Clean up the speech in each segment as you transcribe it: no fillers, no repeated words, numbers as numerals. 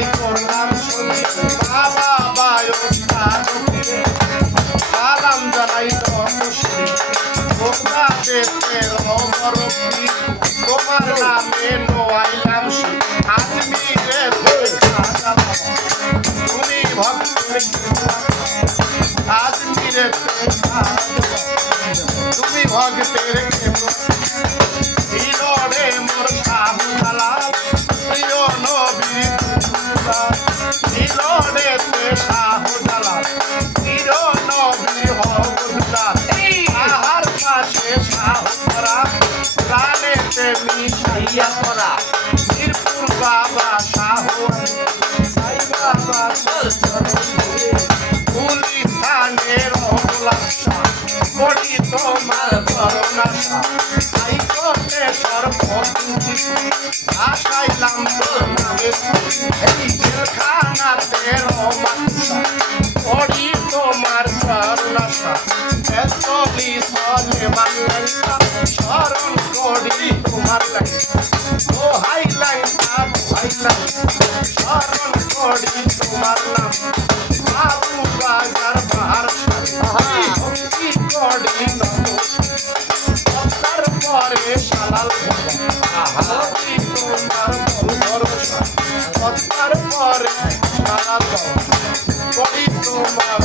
জানাই করলাম সঙ্গী বাবা বায়োস্তাদ সালাম জানাই দশী তোমরা দেখতে রবরবি তোমার নামে নোয়াইলাম আজমিরে তুমি ভক্তের আজমিরে তুমি ভক্তের রে মোর সাহু দালাল প্রিয় নবীর রে সাহু দালাল প্রিয় নবীর হবুদার আহার পাশে সাহু করা প্রাণেতে মিশাইয়া করা মিরপুর বাবা সাহু সাই বাবা গুলিস্তানের অবলাসা বড়ি তোমার করুণাশা আই করতে সর্বতি আশাইলাম তোর নামে এই জেলখানাতে রমাশা বড়ি তোমার করুণাশা এতলি সনে বাংলা স্মরণ করি তোমার লাগে ও হাইলাইটা হাইলাই স্মরণ করি তোমার নাম বাবু বাজার বাহার ভক্তি করি নমস্কার পরে শালাল ভক্তি তোমার ভরসা সত্তার পরে শালাল করি তোমার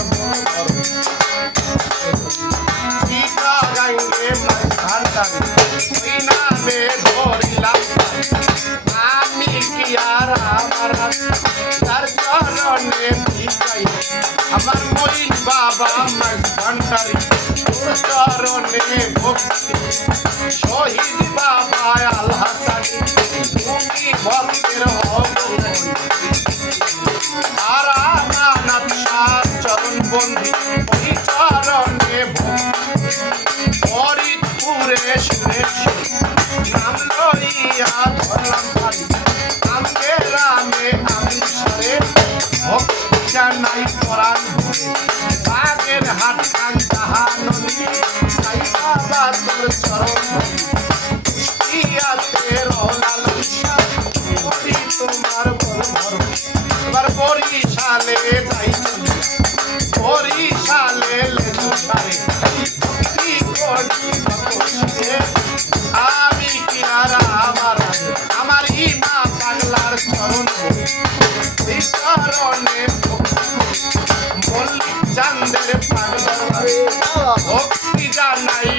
সীতা গাঙ্গে ভান্ডারি ওই নামে ধরিলাম আমি কি আর আমার তার চরণে ভিখাই আমার মইন বাবা মাঝ ভান্ডারি তোর চরণে ভক্তি শহীদ বাবা আল হাসানি তুমি ভক্তের আর নানাত চরণ বন্দি ওই চরণে ভক্তি ফরিদপুরে শুনেছি নাম লইয়া ধরলাম ভাই আমকে রামে আমি সরে ভক্তি জানাই পরাণ ভরে বাগের হাট কান তাহাননি সাই বাবা তোর চরণ কুষ্টিয়াতে রলাল করি তোমার বল ভর এবার বরিশালে যাই চলিয়া বরিশালে লেজু সারে ভক্তি করি আমি কি আর আমার ইমা পাগলার চরণ এই চরণে মল্লিক চান্দের পাগলার ভক্তি জানাই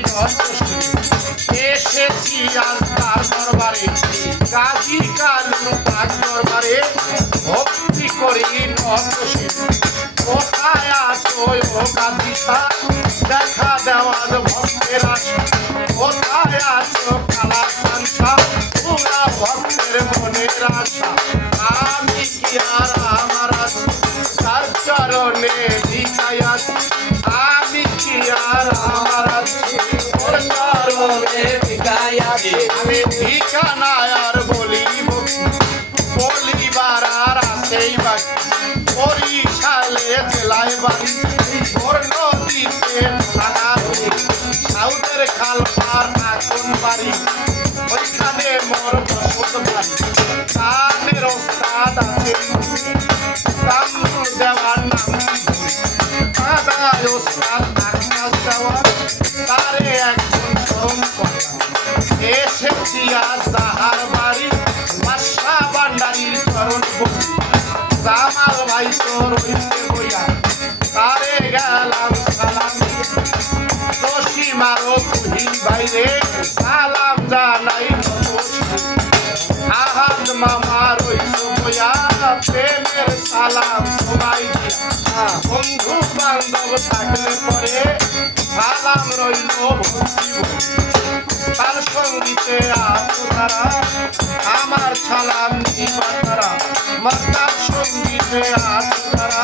এসেছি আজ তার দরবারে গাজী কালু তার দরবারে ভক্তি করি নতশীল কোথায় আছো ও গাজী শাহ দেখা দেওয়ার ভক্তের আশা কোথায় আছো কালা কাঞ্চা পুরা ভক্তের মনের আশা আমি কি আর আমার আছি তার চরণে ভিখাই আছি আমি কি আর আমার আছি ওর চরণে ভিখাই আছি আমি ভিখা না আর বলিবার আর আছেই বাকি বরিশালে জেলায় বাড়ি ওর নদীতে থানা সাউদের খাল পার আগুন বাড়ি ওইখানে মোর বসত বাড়ি কানের ওস্তাদ আছে কামরুল দেওয়ার নাম দাদায় ওস্তাদ আকাশ দেওয়ার তারে একজন স্মরণ করলাম এসেছি আজ যাহার বাড়ি বাদশা ভান্ডারির চরণ ভক্তি জামাল ভাই তোর হইছে বইয়া তারে গেলাম সালাম দোষী মারো তুহিন বাইরে সালাম জানাই আহাদ মামা রইছো বইয়া প্রেমের সালাম সবাই দিয়া বন্ধু বান্ধব থাকলে পরে সালাম রইল ভক্তি তার সঙ্গীতে আছো তারা আমার সালাম নিবা তারা মাতার সঙ্গীতে আছো তারা